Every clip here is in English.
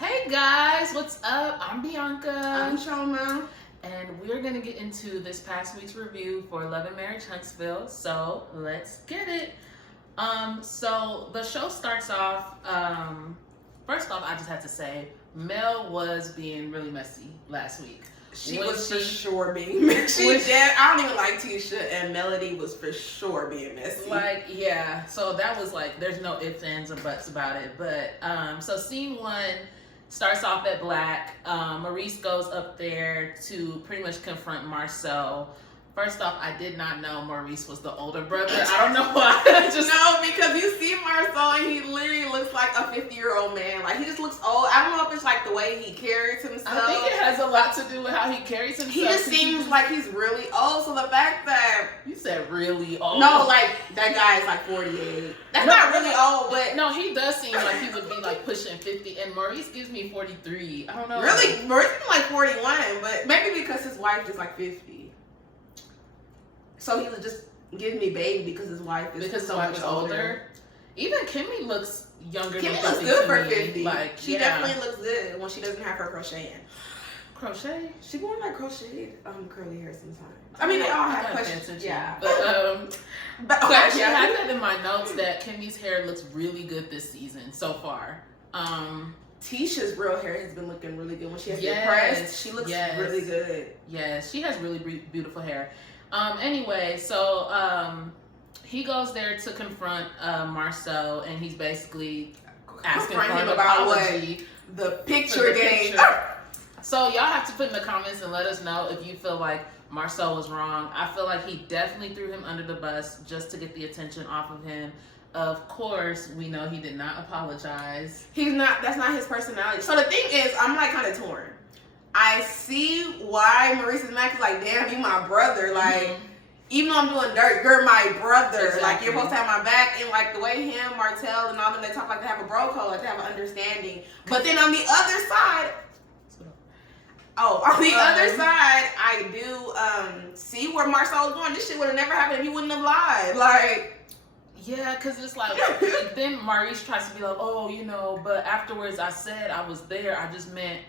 Hey guys, what's up? I'm Bianca. I'm Chioma. And we're going to get into this past week's review for Love and Marriage Huntsville. So let's get it. So the show starts off, first off, I just have to say, Mel was being really messy last week. She was for sure being messy. I don't even like Tisha, and Melody was for sure being messy. Like, yeah. So that was like, there's no ifs, ands, or buts about it. But, so scene one starts off at Black. Maurice goes up there to pretty much confront Marcel. First off, I did not know Maurice was the older brother. I don't know why. No, because you see Marcel and he literally looks like a 50-year-old man. Like, he just looks old. I don't know if it's like the way he carries himself. I think it has a lot to do with how he carries himself. He just seems like he's really old. So the fact that... You said really old. No, like, that guy is like 48. That's not really old, but... No, he does seem like he would be like pushing 50. And Maurice gives me 43. I don't know. Really? Maurice is like 41, but maybe because his wife is like 50. So he would just give me baby because his wife is so much older. Even Kimmy looks younger than 50. Kimmy looks good for 50. Like, she definitely looks good when she doesn't have her crocheting. Crochet? She wore like crocheted curly hair sometimes. I mean, they all have questions. Yeah. But I actually had that in my notes that Kimmy's hair looks really good this season so far. Tisha's real hair has been looking really good when she has it pressed. She looks really good. Yes, she has really beautiful hair. Anyway, so he goes there to confront Marcel, and he's basically asking for an apology. The picture game. So y'all have to put in the comments and let us know if you feel like Marcel was wrong. I feel like he definitely threw him under the bus just to get the attention off of him. Of course, we know he did not apologize. He's not. That's not his personality. So the thing is, I'm like kind of torn. I see why Maurice is mad. Cause like, damn, you my brother. Like, even though I'm doing dirt, you're my brother. Exactly. Like, you're supposed to have my back. And like the way him, Martell, and all them, they talk like they have a bro code, like they have an understanding. But then on the other side, other side, I do see where Marcel was going. This shit would have never happened if you wouldn't have lied. Like. Yeah, because it's like, then Maurice tries to be like, oh, you know, but afterwards I said I was there. I just meant.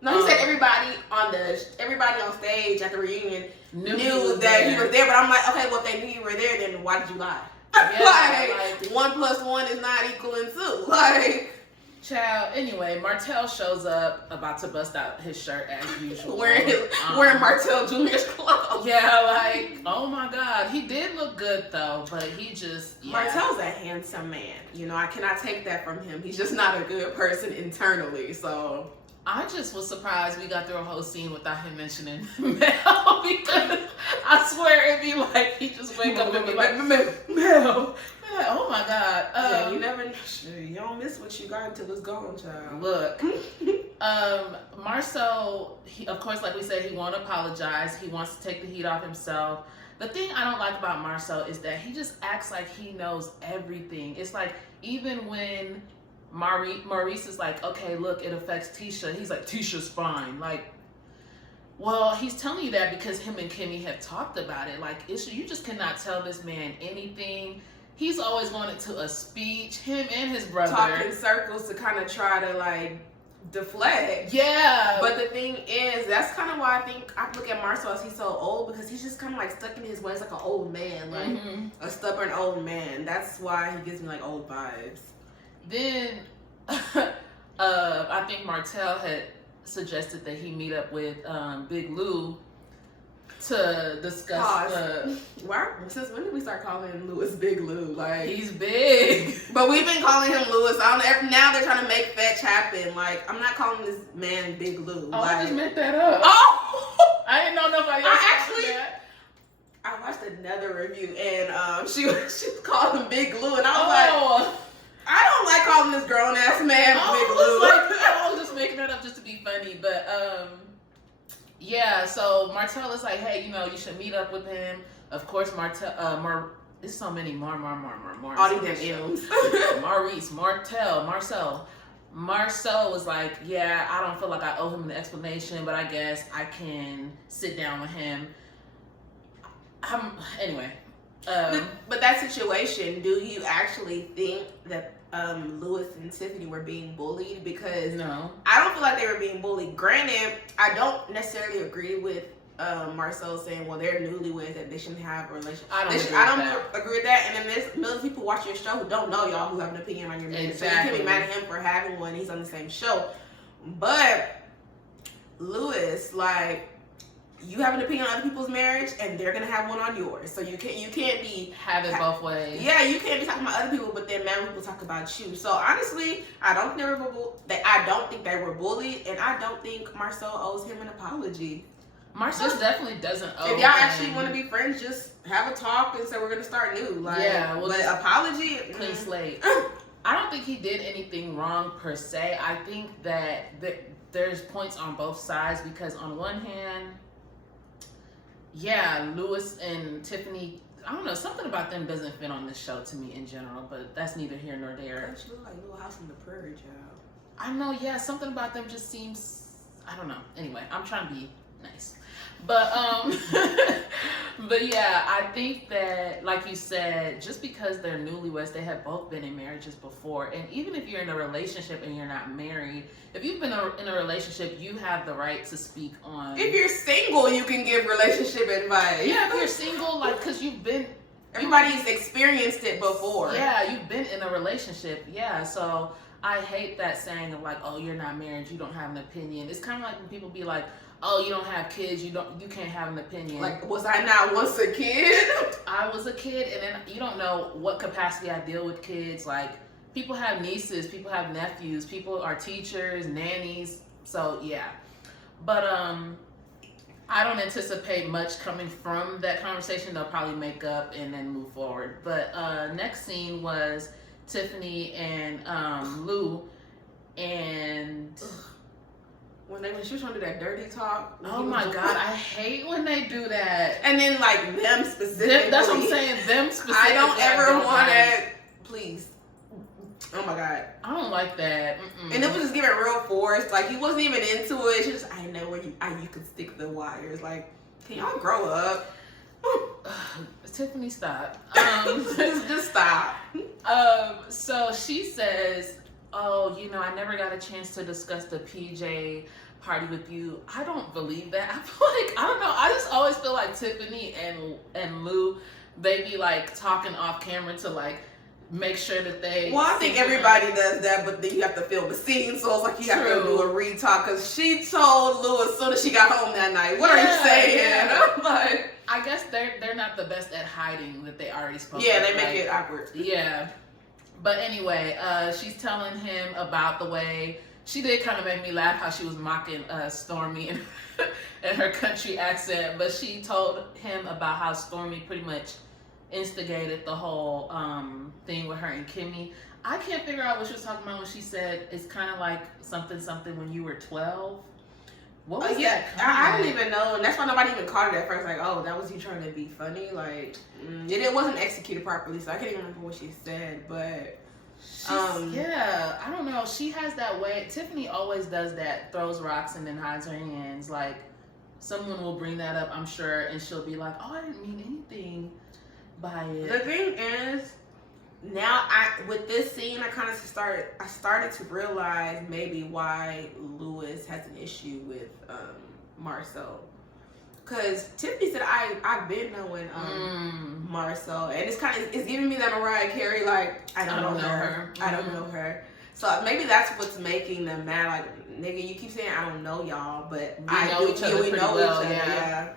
No, he said everybody on stage at the reunion knew that there. he was there. But I'm like, okay, well, if they knew you were there, then why did you lie? Yeah, like 1 + 1 is not equaling 2. Like, child. Anyway, Martell shows up about to bust out his shirt as usual, wearing Martell Jr.'s clothes. Yeah, like, oh my God, he did look good though, but he just Martell's a handsome man. You know, I cannot take that from him. He's just not a good person internally. So. I just was surprised we got through a whole scene without him mentioning Mel, because I swear it'd be like he just wake up and be like, Mel. Like, oh my God. You don't miss what you got until it's gone, child. Look, Marcel, of course, like we said, he won't apologize. He wants to take the heat off himself. The thing I don't like about Marcel is that he just acts like he knows everything. It's like, even when Maurice is like, okay, look, it affects Tisha. He's like, Tisha's fine. Like, well, he's telling you that because him and Kimmy have talked about it. Like, you just cannot tell this man anything. He's always going to a speech, him and his brother. Talk in circles to kind of try to, like, deflect. Yeah. But the thing is, that's kind of why I think I look at Marcel as he's so old, because he's just kind of like stuck in his ways like an old man. Like, a stubborn old man. That's why he gives me, like, old vibes. Then, I think Martell had suggested that he meet up with Big Lou to discuss since when did we start calling Louis Big Lou? Like, he's big. But we've been calling him Louis. Now they're trying to make fetch happen. Like, I'm not calling this man Big Lou. Oh, like, I just made that up. Oh! I didn't know nobody else. I watched another review and she was calling him Big Lou, and I was like, I don't like calling this grown ass man Big Lou. I was just making it up just to be funny, but yeah. So Martell is like, hey, you know, you should meet up with him. Of course, there's so many more. All these damn M's. Maurice, Marcel. Marcel was like, yeah, I don't feel like I owe him an explanation, but I guess I can sit down with him. Anyway. But that situation, do you actually think that Lewis and Tiffany were being bullied, because No. I don't feel like they were being bullied. Granted, I don't necessarily agree with Marcel saying, well, they're newlyweds, that they shouldn't have a relationship. I don't agree with that. And then there's millions of people watching your show who don't know y'all, who have an opinion on your marriage. So you can't be mad at him for having one. He's on the same show. But Lewis, like, you have an opinion on other people's marriage, and they're gonna have one on yours. So you can't be have it both ways. Yeah, you can't be talking about other people, but then mad when people talk about you. So honestly, I don't think they were bullied, and I don't think Marcel owes him an apology. Marcel definitely doesn't owe. If y'all actually want to be friends, just have a talk and say we're gonna start new. Like, yeah, well, but apology, clean slate. I don't think he did anything wrong per se. I think that there's points on both sides, because on one hand, yeah, Lewis and Tiffany, I don't know, something about them doesn't fit on this show to me in general, but that's neither here nor there. She look like Little House on the Prairie, child. I know, yeah, something about them just seems, I don't know. Anyway, I'm trying to be nice. But but yeah, I think that, like you said, just because they're newlyweds, they have both been in marriages before. And even if you're in a relationship and you're not married, if you've been in a relationship, you have the right to speak on. If you're single, you can give relationship advice. Yeah, if you're single, like, because everybody's experienced it before. Yeah, you've been in a relationship. Yeah, so I hate that saying of like, oh, you're not married, you don't have an opinion. It's kind of like when people be like, oh, you don't have kids, you can't have an opinion. Like, was I not once a kid? I was a kid, and then you don't know what capacity I deal with kids. Like, people have nieces, people have nephews, people are teachers, nannies. So yeah, but I don't anticipate much coming from that conversation. They'll probably make up and then move forward. But next scene was Tiffany and Lou, and when she was trying to do that dirty talk. Oh my God, I hate when they do that. And then like them specifically. That's what I'm saying, them specifically. I don't ever want to, please. Oh my God. I don't like that. Mm-mm. And it was just giving real force. Like, he wasn't even into it. She just, I know where you could stick the wires. Like, can y'all grow up? Tiffany, stop. Just stop. So she says, oh, I never got a chance to discuss the PJ party with you. I don't believe that. I feel like, I don't know. I just always feel like Tiffany and Lou, they be like talking off camera to like make sure that they. Well, I think everybody does that, but then you have to film the scene, so it's like you have to do a re-talk, because she told Lou as soon as she got home that night, what are you saying? Yeah. Like, I guess they're not the best at hiding that they already spoke. Yeah, they make it awkward. Yeah. But anyway, she's telling him about the way she did kind of make me laugh how she was mocking Stormy and her country accent. But she told him about how Stormy pretty much instigated the whole thing with her and Kimmy. I can't figure out what she was talking about when she said it's kind of like something when you were 12. What was that? I don't even know, and that's why nobody even caught it at first. Like, oh, that was you trying to be funny. Like, it wasn't executed properly, so I can't even remember what she said. But yeah, I don't know. She has that way. Tiffany always does that, throws rocks and then hides her hands. Like, someone will bring that up, I'm sure, and she'll be like, "Oh, I didn't mean anything by it." The thing is, now with this scene, I started to realize maybe why Lewis has an issue with Marcel, because Tiffany said I've been knowing Marcel, and it's giving me that Mariah Carey, like, I don't know her. I don't know her. So maybe that's what's making them mad. Like, nigga, you keep saying I don't know y'all, but we know each other. Yeah.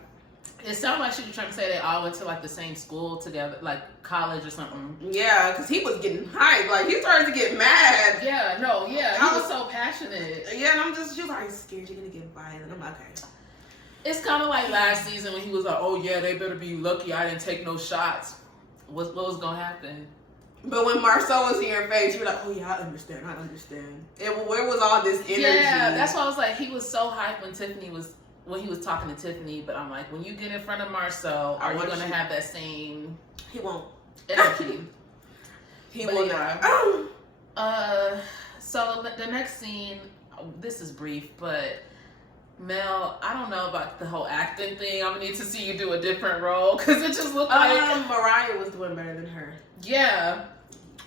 It sounded like she was trying to say they all went to like the same school together, like college or something. Yeah, because he was getting hyped. Like, he started to get mad. Yeah, no, yeah. He was so passionate. Yeah, and she was like, scared you're going to get violent. I'm like, okay. It's kind of like last season when he was like, oh yeah, they better be lucky I didn't take no shots. What was going to happen? But when Marcel was in your face, you were like, oh yeah, I understand. Where was all this energy? Yeah, that's why I was like, he was so hyped when he was talking to Tiffany, but I'm like, when you get in front of Marcel, are you going to have that same... He won't. Energy. He will not. So the next scene, this is brief, but Mel, I don't know about the whole acting thing. I'm going to need to see you do a different role, because it just looked like... Mariah was doing better than her. Yeah.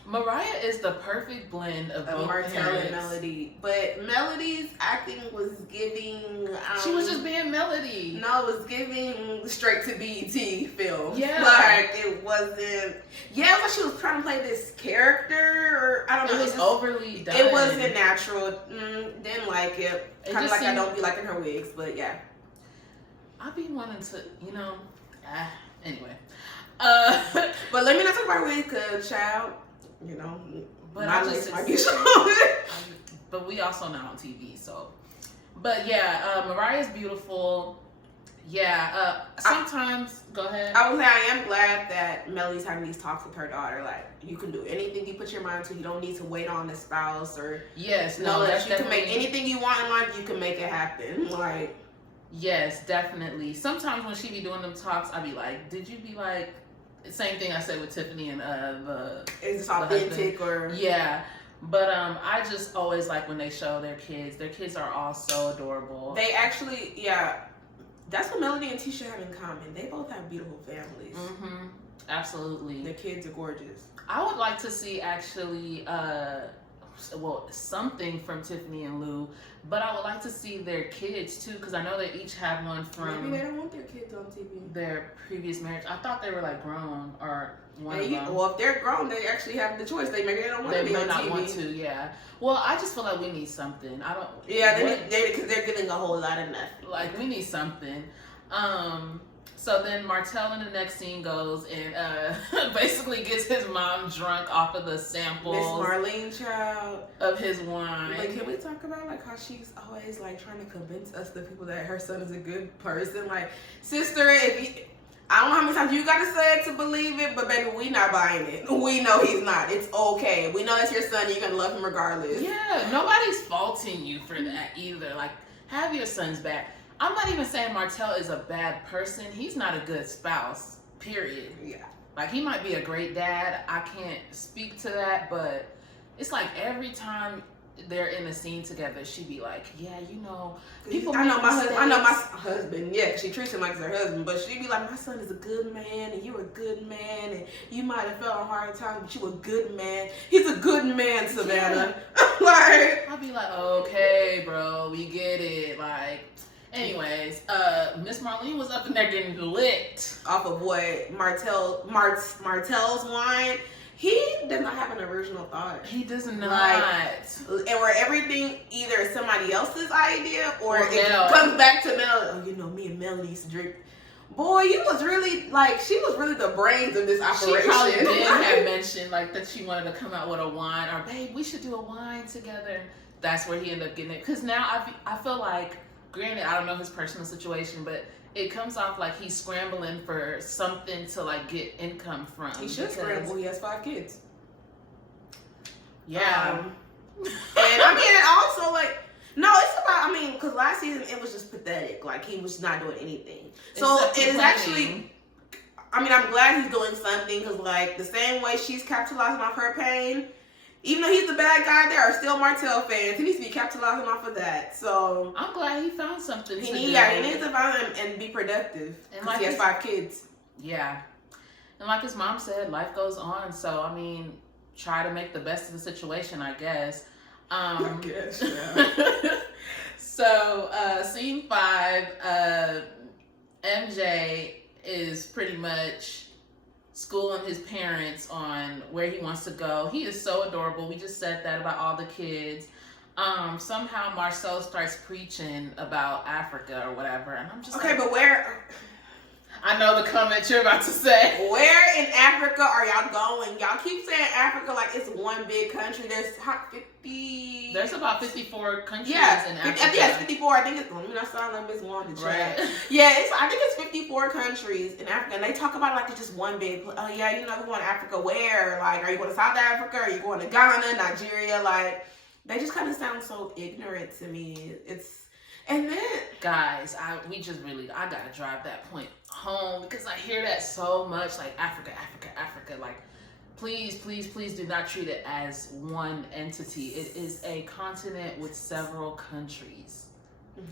Mariah is the perfect blend of both Martell parents. and Melody, but Melody's acting was giving. She was just being Melody. No, it was giving straight to BET film. Yeah, like it wasn't. Yeah, but she was trying to play this character, or I don't know. It was overly done. It wasn't natural. Didn't like it. Kind of like I don't be liking her wigs, but yeah. I be wanting to, anyway. But let me not talk about wigs, cause child, But my I legs just might be showing. But we also not on TV, so. But yeah, Mariah's beautiful. Yeah. Sometimes, go ahead. I would say I am glad that Melly's having these talks with her daughter. Like, you can do anything you put your mind to. You don't need to wait on a spouse or. Yes. No, that you can make anything you want in life. You can make it happen. Like. Yes, definitely. Sometimes when she be doing them talks, I be like, did you be like, same thing I said with Tiffany and is this authentic or? Yeah, but I just always like when they show their kids. Their kids are all so adorable. They actually, yeah, that's what Melody and Tisha have in common. They both have beautiful families. Mm-hmm. Absolutely. Their kids are gorgeous. I would like to see actually, something from Tiffany and Lou, but I would like to see their kids too, because I know they each have one from. Maybe they don't want their kids on TV. Their previous marriage. I thought they were like grown or one of them. Well, if they're grown, they actually have the choice. Maybe they don't want to be on TV. They may not want to. Yeah. Well, I just feel like we need something. I don't. Yeah, because they're giving a whole lot of nothing. Like we need something. So then Martell in the next scene goes and basically gets his mom drunk off of the samples. Miss Marlene, child, of his wine. Like, can we talk about like how she's always like trying to convince us, the people, that her son is a good person? Like, sister, I don't know how many times you gotta say it to believe it, but baby, we not buying it. We know he's not. It's okay. We know that's your son. You're gonna love him regardless. Yeah, nobody's faulting you for that either. Like, have your son's back. I'm not even saying Martell is a bad person. He's not a good spouse, period. Yeah. Like, he might be a great dad. I can't speak to that, but it's like every time they're in a scene together, she be like, yeah, people. I know my husband. Yeah, she treats him like it's her husband, but she be like, my son is a good man, and you're a good man, and you might have felt a hard time, but you a good man. He's a good man, Savannah. Yeah. Like, I'll be like, okay, bro, we get it. Like. Anyways, Miss Marlene was up in there getting lit off of what Martell's wine. He does not have an original thought. He does not. And where everything either somebody else's idea or it comes back to Mel. Oh, me and Mel used to drink. Boy, she was really the brains of this operation. She probably did have mentioned like that she wanted to come out with a wine, or babe, we should do a wine together. That's where he ended up getting it. Because now I feel like, granted, I don't know his personal situation, but it comes off like he's scrambling for something to like get income from. He should scramble. He has 5 kids. Yeah. And I mean, also like, no, it's about, because last season it was just pathetic. Like, he was not doing anything. So it's actually, I'm glad he's doing something, because like the same way she's capitalizing off her pain, even though he's the bad guy, there are still Martell fans. He needs to be capitalizing off of that. So I'm glad he found something to do. He needs to find him and be productive. And like, he has 5 kids. Yeah. And like his mom said, life goes on. So try to make the best of the situation, I guess. I guess, yeah. So scene 5, MJ is pretty much schooling his parents on where he wants to go. He is so adorable. We just said that about all the kids. Somehow Marcel starts preaching about Africa or whatever, and I'm just okay, but where? I know the comment you're about to say. Where in Africa are y'all going? Y'all keep saying Africa like it's one big country. There's 50. There's about 54 countries in Africa. Yeah, it's 54. I think it's. Let me not sound like Miss Wanda. Right. Yeah, I think it's 54 countries in Africa, and they talk about it like it's just one big. Oh yeah, we going to Africa. Where? Like, are you going to South Africa? Are you going to Ghana, Nigeria? Like, they just kind of sound so ignorant to me. And then, guys, I gotta drive that point home, because I hear that so much, like Africa. Like, please do not treat it as one entity. It is a continent with several countries.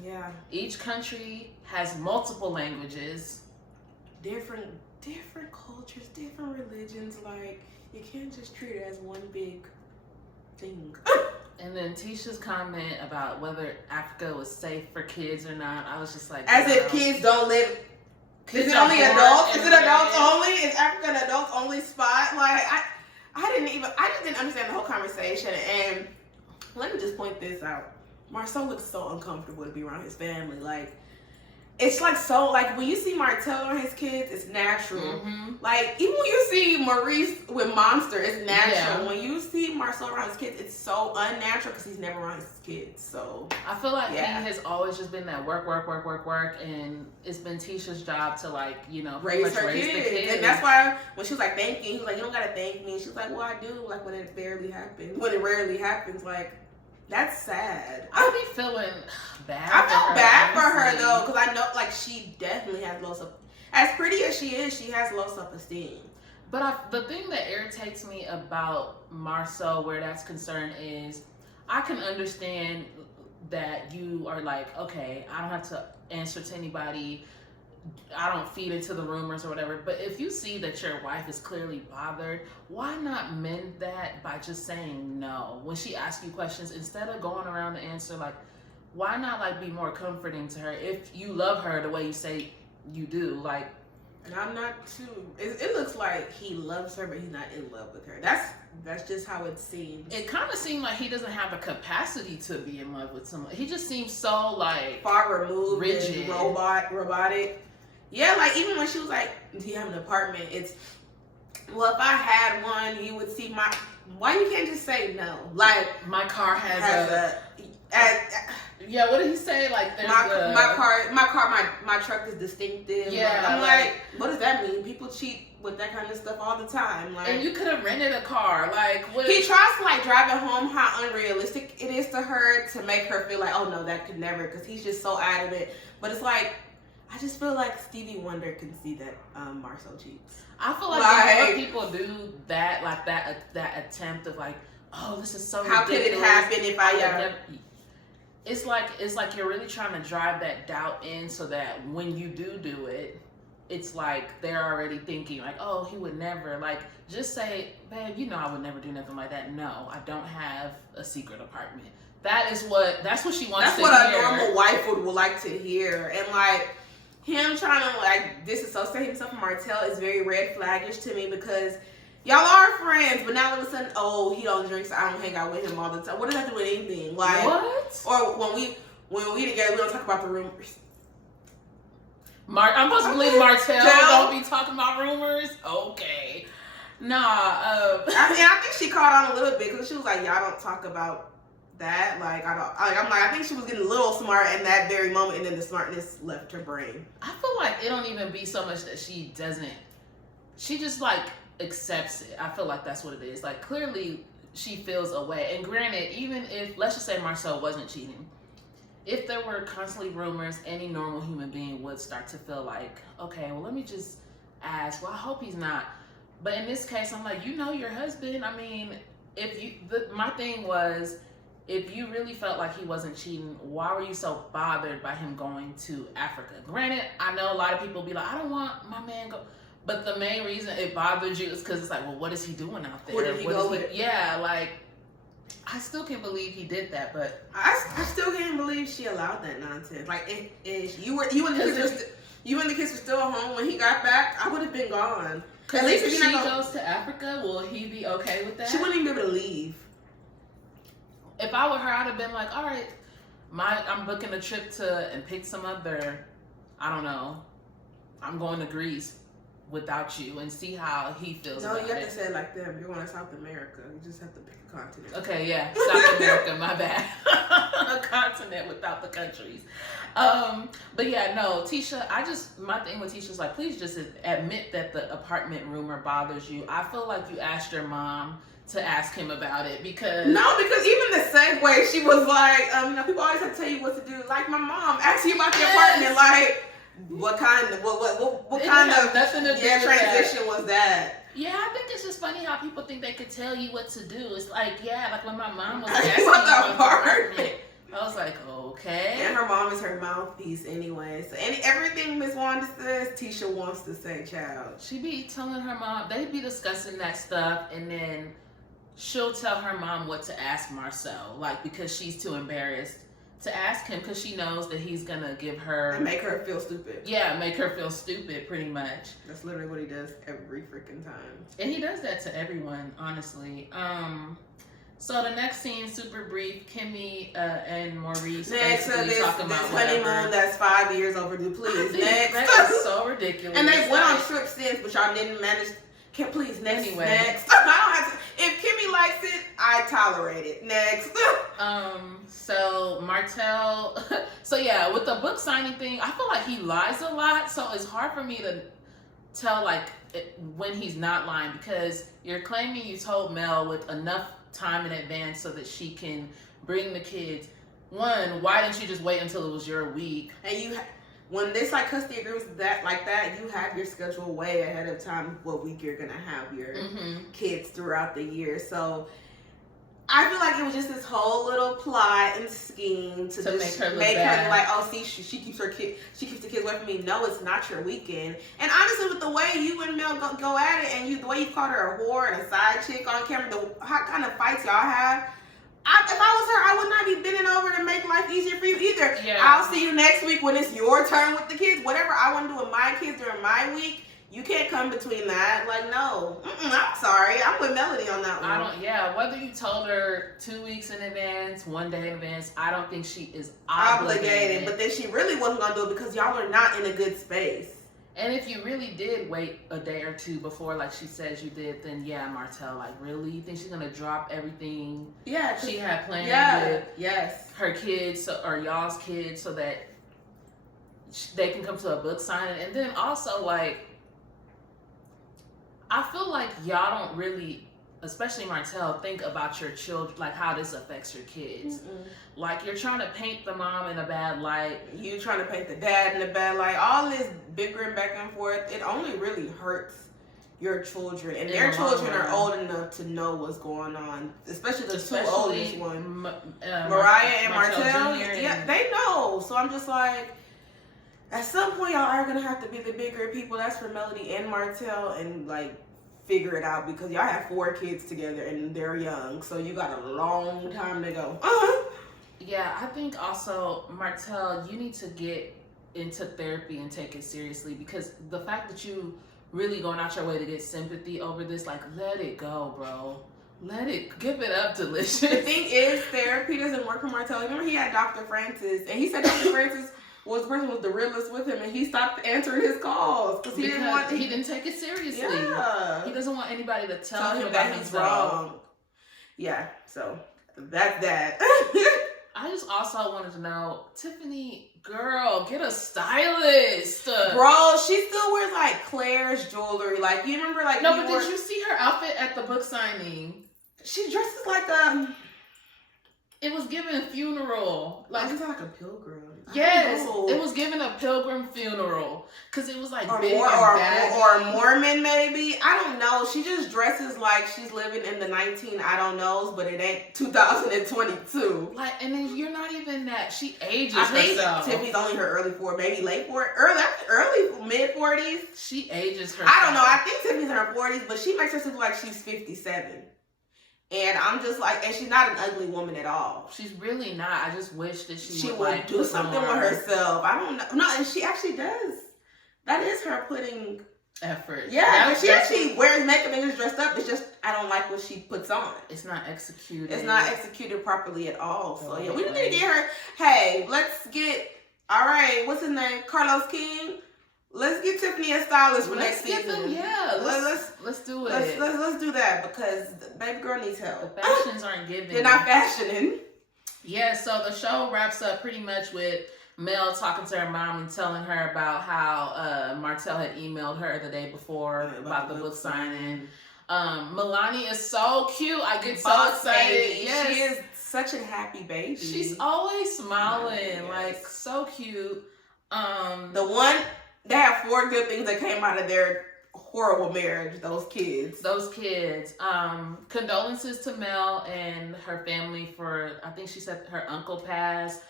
Yeah. Each country has multiple languages, different different cultures, different religions. Like, you can't just treat it as one big thing. And then Tisha's comment about whether Africa was safe for kids or not, I was just like, as if kids don't live. Is it only adults? Is it adults only? Is Africa an adults only spot? Like, I just didn't understand the whole conversation. And let me just point this out. Marcel looks so uncomfortable to be around his family. Like, it's like so, like, when you see Martel around his kids, it's natural. Mm-hmm. Like, even when you see Maurice with Monster, it's natural. Yeah. When you see Marcel around his kids, it's so unnatural because he's never around his kids. So I feel like he has always just been that work, and it's been Tisha's job to, like, you know, raise the kids. And that's why when she was like, thank you, he was like, you don't gotta thank me. She's like, well, I do, like, when it rarely happens, like, that's sad. I be feeling bad. I feel bad for her though, because I know, like, she definitely has low self. As pretty as she is, she has low self-esteem. But the thing that irritates me about Marcel, where that's concerned, is I can understand that you are like, okay, I don't have to answer to anybody. I don't feed into the rumors or whatever. But if you see that your wife is clearly bothered, why not mend that by just saying no when she asks you questions, instead of going around the answer? Like, why not, like, be more comforting to her if you love her the way you say you do? Like, and I'm not too. It looks like he loves her, but he's not in love with her. That's just how it seems. It kind of seemed like he doesn't have the capacity to be in love with someone. He just seems so, like, far removed, rigid, robotic. Yeah, like, even when she was like, do you have an apartment? It's, well, if I had one, you would see my, why you can't just say no? Like, my car has yeah, what did he say? Like, there's my truck is distinctive. Yeah. I'm like, what does that mean? People cheat with that kind of stuff all the time. Like, and you could have rented a car. Like, what? He tries to, like, drive it home how unrealistic it is to her to make her feel like, oh no, that could never, because he's just so adamant. But it's like, I just feel like Stevie Wonder can see that Marcel cheats. I feel like when people do that, like that attempt of, like, oh, this is so how ridiculous. Could it happen if I never, it's like you're really trying to drive that doubt in, so that when you do it, it's like they're already thinking, like, oh, he would never. Like, just say, babe, you know I would never do nothing like that. No, I don't have a secret apartment. That's what she wants to hear. That's what a normal wife would like to hear. And, like, him trying to, like, disassociate himself from Martel is very red flaggish to me, because y'all are friends, but now all of a sudden, oh, he don't drink, so I don't hang out with him all the time. What does that do with anything? Like, what? Or when we together, we don't talk about the rumors. I'm supposed to believe Martel don't be talking about rumors? Okay. Nah. I think she caught on a little bit, because she was like, y'all don't talk about that. Like, I think she was getting a little smart in that very moment, and then the smartness left her brain. I feel like it don't even be so much that she just, like, accepts it. I feel like that's what it is. Like, clearly she feels a way. And granted, even if, let's just say Marcel wasn't cheating, if there were constantly rumors, any normal human being would start to feel like, okay, well, let me just ask. Well, I hope he's not. But in this case, I'm like, you know your husband. I mean, my thing was, if you really felt like he wasn't cheating, why were you so bothered by him going to Africa? Granted, I know a lot of people be like, I don't want my man go. But the main reason it bothered you is because it's like, well, what is he doing out there? Where did he go with? Yeah, like, I still can't believe he did that, but I still can't believe she allowed that nonsense. Like, if you and the kids were still home when he got back, I would have been gone. At least if she goes to Africa, will he be okay with that? She wouldn't even be able to leave. If I were her, I'd have been like, all right, I'm booking a trip and pick some other, I don't know, I'm going to Greece without you, and see how he feels about it. No, you have to say it like them. You're going to South America. You just have to pick a continent. Okay, yeah, South America, my bad. A continent without the countries. But yeah, no, Tisha, my thing with Tisha is like, please just admit that the apartment rumor bothers you. I feel like you asked your mom to ask him about it, because even the segue, she was like, people always have to tell you what to do. Like, my mom asked you about the apartment, like, what kind of transition was that? Yeah, I think it's just funny how people think they could tell you what to do. It's like when my mom was asking about the apartment, I was like, okay. And her mom is her mouthpiece anyway. So everything Miss Wanda says, Tisha wants to say, child. She be telling her mom, they be discussing that stuff, and then she'll tell her mom what to ask Marcel, like, because she's too embarrassed to ask him, because she knows that he's gonna give her and make her feel stupid. Yeah, make her feel stupid, pretty much. That's literally what he does every freaking time. And he does that to everyone, honestly. So the next scene, super brief. Kimmy and Maurice next to this talking about honeymoon that's 5 years overdue. Please, next. That is so ridiculous. And they went on trips since, but y'all didn't manage. Can please next. Anyway. Next. I don't have to. If Kimmy likes it, I tolerate it. Next. So Martell. So yeah, with the book signing thing, I feel like he lies a lot. So it's hard for me to tell when he's not lying, because you're claiming you told Mel with enough time in advance so that she can bring the kids. One, why didn't you just wait until it was your week? And when there's like custody agreements like that, you have your schedule way ahead of time what week you're gonna have your kids throughout the year. So I feel like it was just this whole little plot and scheme to just make her like, oh, see, she keeps the kids away from me. No, it's not your weekend. And honestly, with the way you and Mel go at it, and the way you called her a whore and a side chick on camera, the kind of fights y'all have, if I was her, I would not be bending over to make life easier for you either. Yeah. I'll see you next week when it's your turn with the kids. Whatever I want to do with my kids during my week, you can't come between that. Like, no. I'm sorry. I'm with Melody on that one. Whether you told her 2 weeks in advance, 1 day in advance, I don't think she is obligated. But then she really wasn't going to do it because y'all are not in a good space. And if you really did wait a day or two before, like she says you did, then yeah, Martell, like, really? You think she's going to drop everything she had planned with her kids or y'all's kids so that they can come to a book signing? And then also, like, I feel like y'all don't really, especially Martell, think about your children, like how this affects your kids. Like, you're trying to paint the mom in a bad light. You trying to paint the dad in a bad light. All this bickering back and forth, it only really hurts your children. And their children are old enough to know what's going on. Especially the two oldest ones. Mariah and Martell. Yeah, they know. So I'm just like, at some point, y'all are going to have to be the bigger people. That's for Melody and Martell, and like, figure it out, because y'all have 4 kids together and they're young. So you got a long time to go. Yeah, I think also, Martell, you need to get into therapy and take it seriously, because the fact that you really going out your way to get sympathy over this, like, let it go, bro. Give it up, Delicious. The thing is, therapy doesn't work for Martell. Remember, he had Dr. Francis, and he said Dr. Francis was the person was the realest with him, and he stopped answering his calls because he didn't take it seriously. Yeah. He doesn't want anybody to tell him that about he's himself. wrong. Yeah, so that's that. I just also wanted to know, Tiffany, girl, get a stylist. Bro, she still wears like Claire's jewelry. Like, you remember, like, no, but did you see her outfit at the book signing? She dresses like it was given funeral. Like, it's like a pilgrim. Yes, it was given a pilgrim funeral, because it was like or big or and Mormon maybe. I don't know. She just dresses like she's living in the I don't knows, but it ain't 2022. Like, and then you're not even that. She ages I think herself. Tiffany's only her maybe late 40s, early mid 40s. She ages herself. I don't know. I think Tiffany's in her 40s, but she makes herself look like she's 57. And I'm just like, and she's not an ugly woman at all. She's really not. I just wish that she would like do something with herself. I don't know. No, and she actually does. That is her putting effort. Yeah, but she actually wears makeup and is dressed up. It's just, I don't like what she puts on. It's not executed. It's not executed properly at all. So yeah, we need to get her. Hey, let's get, all right, what's his name? Carlos King. Let's get Tiffany a stylist for next season. Let's do it. Let's do that, because the baby girl needs help. The fashions aren't giving. They're not fashioning. Yeah, so the show wraps up pretty much with Mel talking to her mom and telling her about how Martell had emailed her the day before about the book signing. Milani is so cute. I get so excited. Yes. She is such a happy baby. She's always smiling, like, so cute. The one, they have 4 good things that came out of their horrible marriage. Those kids. Condolences to Mel and her family for, I think she said her uncle passed.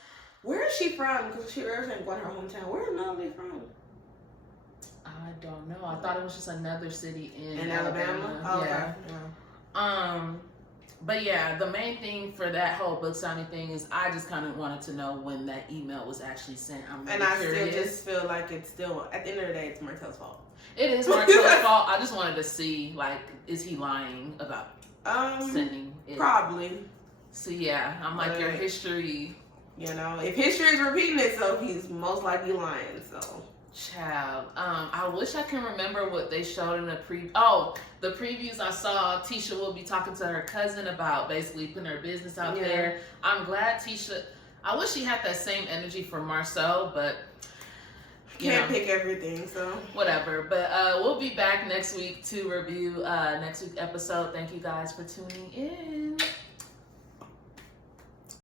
Where is she from? Because she was going to her hometown. Where is Melody from? I don't know. I thought it was just another city in Alabama. Oh, yeah. Okay. But yeah, the main thing for that whole book signing thing is I just kind of wanted to know when that email was actually sent. I'm really curious. Still just feel like it's still, at the end of the day, it's Martell's fault. It is Martell's fault. I just wanted to see, like, is he lying about sending it? Probably. So yeah, I'm like, your history. You know, if history is repeating itself, he's most likely lying. So, child, I wish I can remember what they showed in the the previews I saw. Tisha will be talking to her cousin about basically putting her business out there. I'm glad Tisha. I wish she had that same energy for Marcel, but can't pick everything. So whatever. But we'll be back next week to review next week's episode. Thank you guys for tuning in.